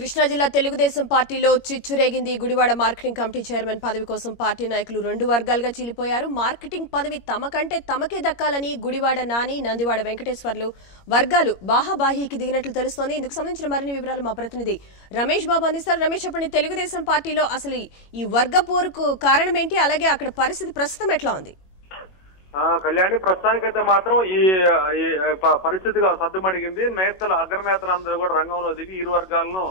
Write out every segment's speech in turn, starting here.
కృష్ణా జిల్లా తెలుగుదేశం పార్టీలో చిచ్చురేగింది. Gudivada marketing committee chairman పదవి కోసం పార్టీ నాయకులు రెండు వర్గాలుగా చీలిపోయారు. మార్కెటింగ్ పదవి తమకంటే తమకే దక్కాలని గుడివాడ నాని, నందివాడ వెంకటేశ్వర్లు వర్గాలు బాహాబాహీకి దిగినట్లు తెలుస్తోంది. ఇందుకు సంబంధించిన మరిన్ని వివరాలు మా ప్రతినిధి రమేష్ బాబు అందిస్తారు. రమేష్, చెప్పండి, తెలుగుదేశం పార్టీలో అసలు ఈ వర్గ పోరుకు కారణం ఏంటి? అలాగే అక్కడ పరిస్థితి ప్రస్తుతం ఎట్లా ఉంది? కళ్యాణి, ప్రస్తుతానికైతే మాత్రం ఈ పరిస్థితిగా సర్దుమణిగింది. నేతలు అగ్రనేతలందరూ కూడా రంగంలో దిగి ఇరు వర్గాలను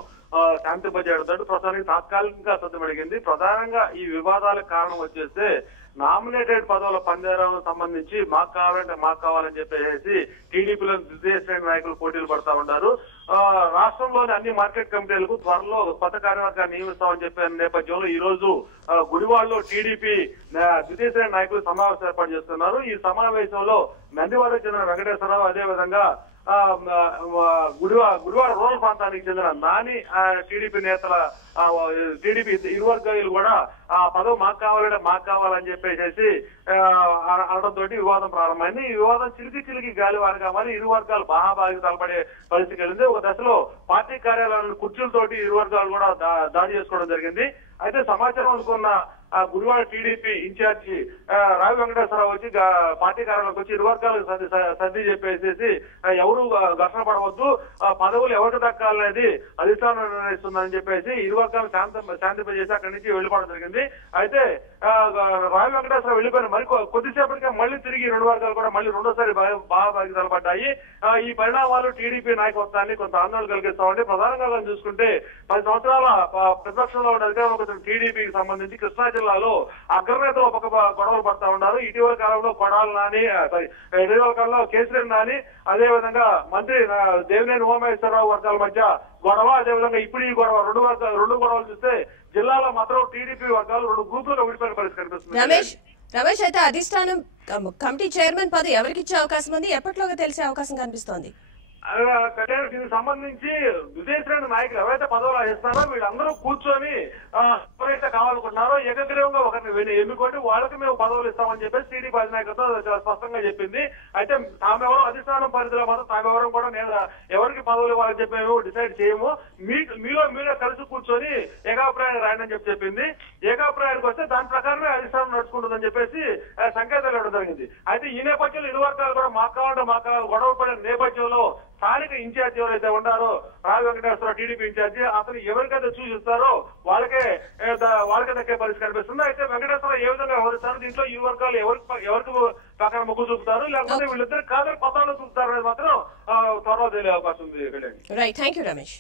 శాంతింపజేయడంతో ప్రస్తుతానికి తాత్కాలికంగా సర్దుమణిగింది. ప్రధానంగా ఈ వివాదాలకు కారణం వచ్చేస్తే నామినేటెడ్ పదవుల పందేరాలకు సంబంధించి మాకు కావాలంటే మాకు కావాలని చెప్పేసి టీడీపీలో ద్వితీయ శ్రేణి నాయకులు పోటీలు పడతా ఉన్నారు. రాష్ట్రంలోని అన్ని మార్కెట్ కమిటీలకు త్వరలో కొత్త కార్యవర్గాన్ని నియమిస్తామని చెప్పిన నేపథ్యంలో ఈ రోజు గుడివాడలో టీడీపీ ద్వితీయ శ్రేణి నాయకులు సమావేశం ఏర్పాటు చేస్తున్నారు. ఈ సమావేశంలో నందివాడకు చెందిన వెంకటేశ్వరరావు, అదేవిధంగా గుడివాడ రూరల్ ప్రాంతానికి చెందిన నాని టీడీపీ నేతల టీడీపీ ఇరు వర్గాలు కూడా ఆ పదవి మాకు కావాలని చెప్పేసి అనడంతో వివాదం ప్రారంభమైంది. ఈ వివాదం చిలికి గాలివారిగా మరి ఇరు వర్గాలు బాహాబాహికి తలపడే పరిస్థితి వెళ్ళింది. ఒక దశలో పార్టీ కార్యాలయాలను కుర్చీలతోటి ఇరు వర్గాలు కూడా దాడి చేసుకోవడం జరిగింది. అయితే సమాచారం అనుకున్న గుడివాడ టీడీపీ ఇన్ఛార్జి రావి వెంకటేశ్వరరావు వచ్చి పార్టీ కార్యాలయంలోకి వచ్చి ఇరు వర్గాలకు సర్ది చెప్పేసేసి ఎవరు ఘర్షణ పడవద్దు, పదవులు ఎవరికి దక్కాలనేది అధిష్టానం నిర్ణయిస్తుందని చెప్పేసి ఇరు వర్గాలు శాంతింపజేసి అక్కడి నుంచి వెళ్లిపోవడం జరిగింది. అయితే రావి వెంకటేశ్వరరావు వెళ్లిపోయిన మరి కొద్దిసేపటికే మళ్ళీ తిరిగి రెండు వర్గాలు కూడా మళ్ళీ రెండోసారి బాగా తలపడ్డాయి. ఈ పరిణామాలు టీడీపీ నాయకత్వాన్ని కొంత ఆందోళన కలిగిస్తామంటే ప్రధానంగా చూసుకుంటే 10 సంవత్సరాల ప్రతిపక్షంలో ఉన్న అధికారంలోకి వచ్చిన టీడీపీకి సంబంధించి కృష్ణా జిల్లాలో అగ్రనేతలు ఒక గొడవలు పడతా ఉన్నారు. ఇటీవల కాలంలో ఇటీవల కాలంలో కేసీఆర్ నాని, అదేవిధంగా మంత్రి దేవినేని ఉమామహేశ్వరరావు వర్గాల మధ్య గొడవ, అదేవిధంగా ఇప్పుడు ఈ గొడవ రెండు గొడవలు చూస్తే జిల్లాలో మాత్రం టీడీపీ వర్గాలు రెండు గ్రూపులుగా విడిపోయిన పరిస్థితి కనిపిస్తుంది. రమేష్, అయితే అధిష్టానం కమిటీ చైర్మన్ పదవి ఎవరికి ఇచ్చే అవకాశం ఉంది? ఎప్పటిలోగా తెలిసే అవకాశం కనిపిస్తోంది? దీనికి సంబంధించి ద్వితీయ శ్రేణి నాయకులు ఎవరైతే పదవులు ఇస్తారో వీళ్ళందరూ కూర్చొని ఎవరైతే కావాలనుకుంటున్నారో ఏకగ్రీవంగా ఒకరిని ఎన్నుకొని వాళ్ళకి మేము పదవులు ఇస్తామని చెప్పేసి టీడీపీ అధినాయకత్వం చాలా స్పష్టంగా చెప్పింది. అయితే తామెవరో అధిష్టానం పరిధిలో మాత్రం తామెవరం కూడా నేను ఎవరికి పదవులు ఇవ్వాలని చెప్పి మేము డిసైడ్ చేయము, మీలో కలిసి కూర్చొని ఏకాభిప్రాయాన్ని రాయండి అని చెప్పింది. ఏకాభిప్రాయానికి వస్తే దాని ప్రకారమే అధిష్టానం నడుచుకుంటుందని చెప్పేసి సంకేతాలు ఇవ్వడం జరిగింది. అయితే ఈ నేపథ్యంలో ఇరు వర్గాలు కూడా మాకు గొడవ పడిన నేపథ్యంలో స్థానిక ఇన్ఛార్జి ఎవరైతే ఉన్నారో రావి వెంకటేశ్వరరావు టీడీపీ ఇన్ఛార్జి అతను ఎవరికైతే సూచిస్తారో వాళ్ళకే దక్కే పరిస్థితి కనిపిస్తుంది. అయితే వెంకటేశ్వరరావు ఏ విధంగా వ్యవహరిస్తారు, దీంట్లో ఈ వర్గాలు ఎవరికి పక్కన మొగ్గు చూపుతారు, లేకపోతే వీళ్ళిద్దరు కాదు పదాలు చూపుతారు అనేది మాత్రం త్వరలో తెలియ అవకాశం ఉంది. Right, thank you Ramesh.